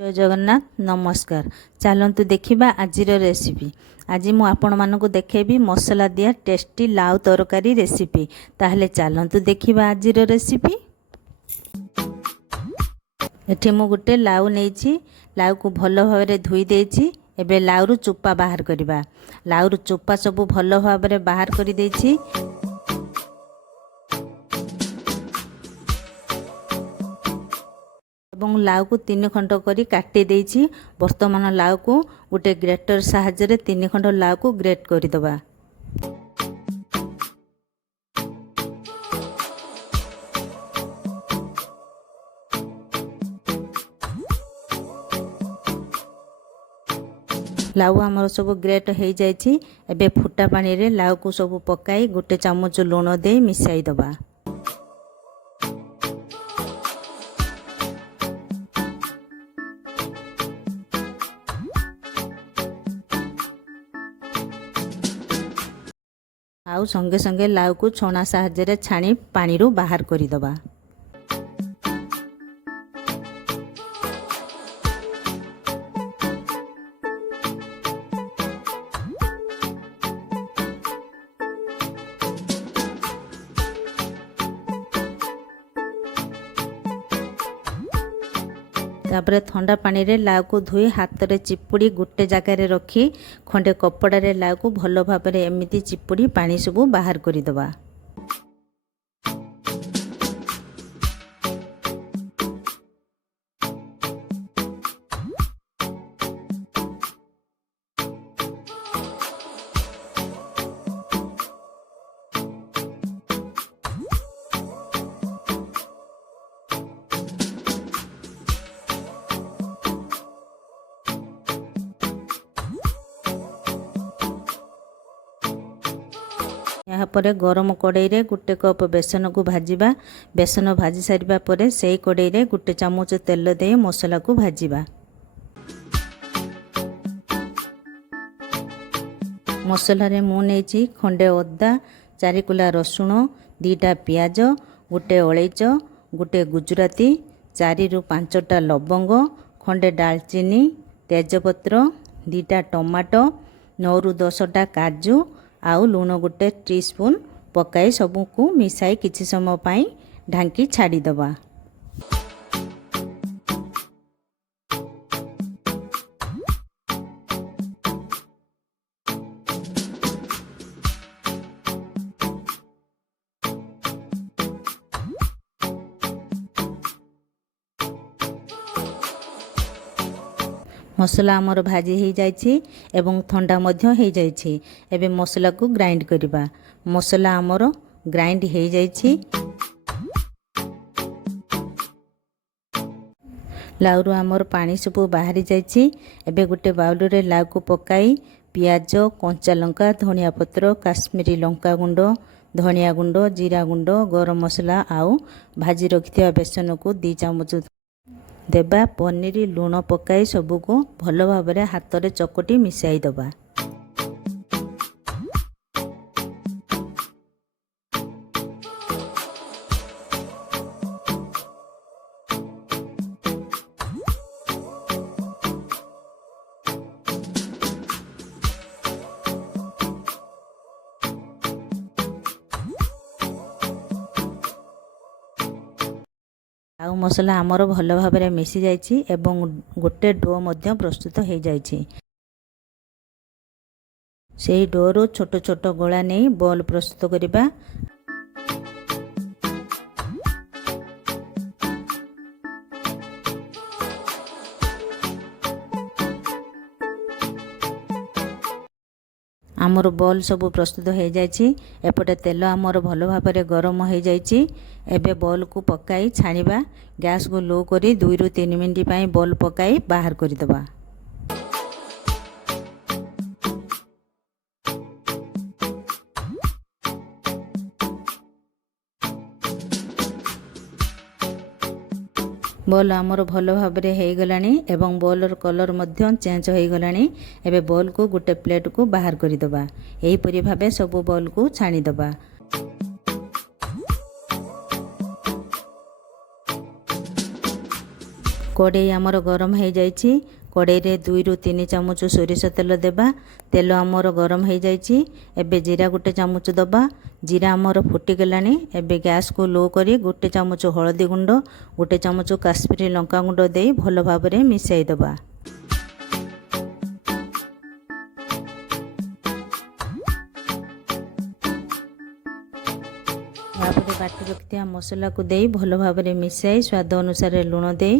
जय जगन्नाथ नमस्कार। चलतु देखा आज रेसिपी। आज मु आपण मानक देखेबी मसला दिया टेस्टी लाउ तरकारी रेसिपी। ताहले चलतु देखा आज रेसिपी। एठी मु गुटे लाउ नहीं, लाउ को भल भाव धोई देछि। एबे लाउ रु चोपा बाहर करबा। लाउ रु चोपा सब भल भाव बाहर कर देछि। एवं लाउ को 3 खंड करी काटी देछि। वर्तमान लाउ को गोटे ग्रेटर साहाय्य 3 खंड लाउ को ग्रेट कर दबा। लाउ आमर सब ग्रेट हो जाइछि। एबे फुटा पानी रे लाउ को सब पकाई गोटे चामच लूण दे मिसाई दबा। आउ संगे संगे लाउ को छणा साहाय्य छाणी पानी रू बाहर कर दबा। तापरे ठंडा पानी रे लाउ को धोई हाथ रे चिपुड़ी गोटे जगार रखी खंडे कपड़ा रे लाउ को भल भाव एमती चिपुड़ी पानी सब बाहर कर दबा। यापर गरम कड़ाई रे गोटे कप बेसन को भाजिबा। बेसन भाजी सारिबा परे सेई कड़ाई रे गोटे चामच तेल दे मसला को भाजिबा। मसला रे मु नेछि खंडे अदा, 4 कुला रसुण, 2टा पियाज, गोटे अलैच, गोटे गुजराती, 4 रु 5टा लवंग, खंडे दालचीनी, तेजपत्र, 2टा टमाटो, 9 रु 10टा काजू आउ लूण गोटे टीस्पून पकाई सबको मिसाई किछि समय पाई ढांकी छाड़ी दबा। मसला आमर भाजी हो जाइछि एवं ठंडा मध्य हो जाइछि। एबे मसला को ग्राइंड करिबा। मसला आमर ग्राइंड हो जाइछि। लाउ रु आमर पानी सब बाहरी जाइछि। एबे गोटे बाउल रे लाउ को पकाई पियाज, कंचा लंका, धनिया पत्र, काश्मीरी लंका गुंड, धनिया गुंड, जीरा गुंड, गरम मसला आउ भाजी रखिथिया बेसन को 2 चामच देबा। पनीर लूण पकाई सबको भल भाव हाथ रे चकटी मिसाई दबा। आउ मसला आमर भल भाव मिसी जाइछि एवं गोटे डो मध्य प्रस्तुत हो जाइछि। सेही डो रो छोट छोट गोला नहीं बॉल प्रस्तुत करिबा। आमर बॉल सब प्रस्तुत हो जाइछि। एपटे तेल आमर भल भाव गरम हो जाइछि। एबे बॉल को पकाई छाणिबा। गैस को लो करी 2 रु 3 मिनिट पाई बॉल पकाई बाहर कर दबा। बॉल आमर भल भाव हो गलानी एवं बॉलर कलर मध्य चेंज हो गलानी। एबे बॉल को गोटे प्लेट को बाहर कर दबा। एही परि भाबे सब बॉल को छाणी दबा। कड़े आमर गरम हो जाइए कड़े 2 ରୁ 3 ଚାମଚ सोरिष तेल देबा तेल आमर गरम हो जाइए एबे जीरा गोटे चामच दबा जीरा आमर फुटिगलानी एबे गैस को लो करी गोटे चामच हलदी गुंड गोटे चामच काश्मीरी लंका गुंड दे भल भाव में मिसाई दबा। यापर बाटी रखिया मसला को दे भल भाव में मिसाई स्वाद अनुसार लुण दे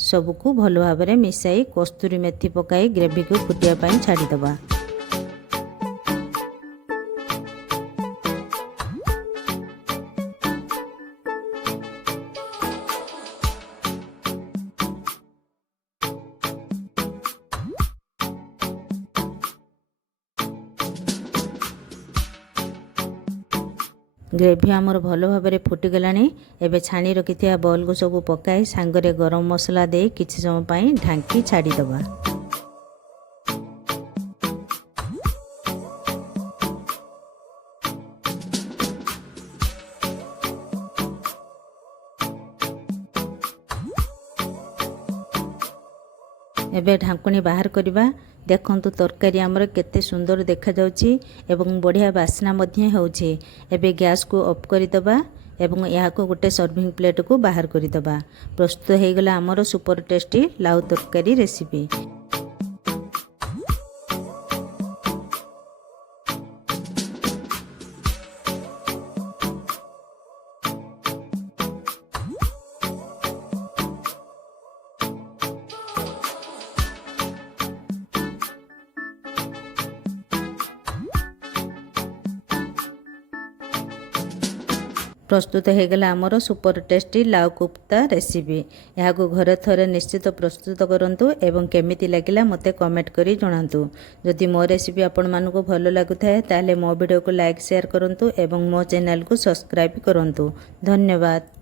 सबको भल भाव में मिसाई कस्तूरी मेथी पकाई ग्रेवी को फुटिया छाड़ीदबा। ग्रेवी आमर भल भाव में फुटिगला एबे छाणी रखिया बॉल को सब पकाई सांगरे गरम मसला दे किछि समय पई ढांकी छाड़ीदबा। एबे ढांकुणी बाहर करवा देखंतु तरकारी आमर केते सुंदर देखा जाउची एवं बढ़िया बास्ना मध्य होउची। एबे गैस को ऑफ करदबा एवं यहाँ को गोटे सर्विंग प्लेट को बाहर करदबा। प्रस्तुत हो गला आमर सुपर टेस्टी लाउ तरकारी रेसिपी। प्रस्तुत हो गला आमर सुपर टेस्टी लाउ कोफ्ता रेसिपी। यहाँ को घरे थरे निश्चित प्रस्तुत करंतु एवं केमिति लागिला मते कमेंट करी जणांतु। जदि मो रेसिपी आपण मानको भलो लागुथाय ताले मो वीडियो को लाइक शेयर करंतु एवं मो चैनल को सब्सक्राइब करंतु। धन्यवाद।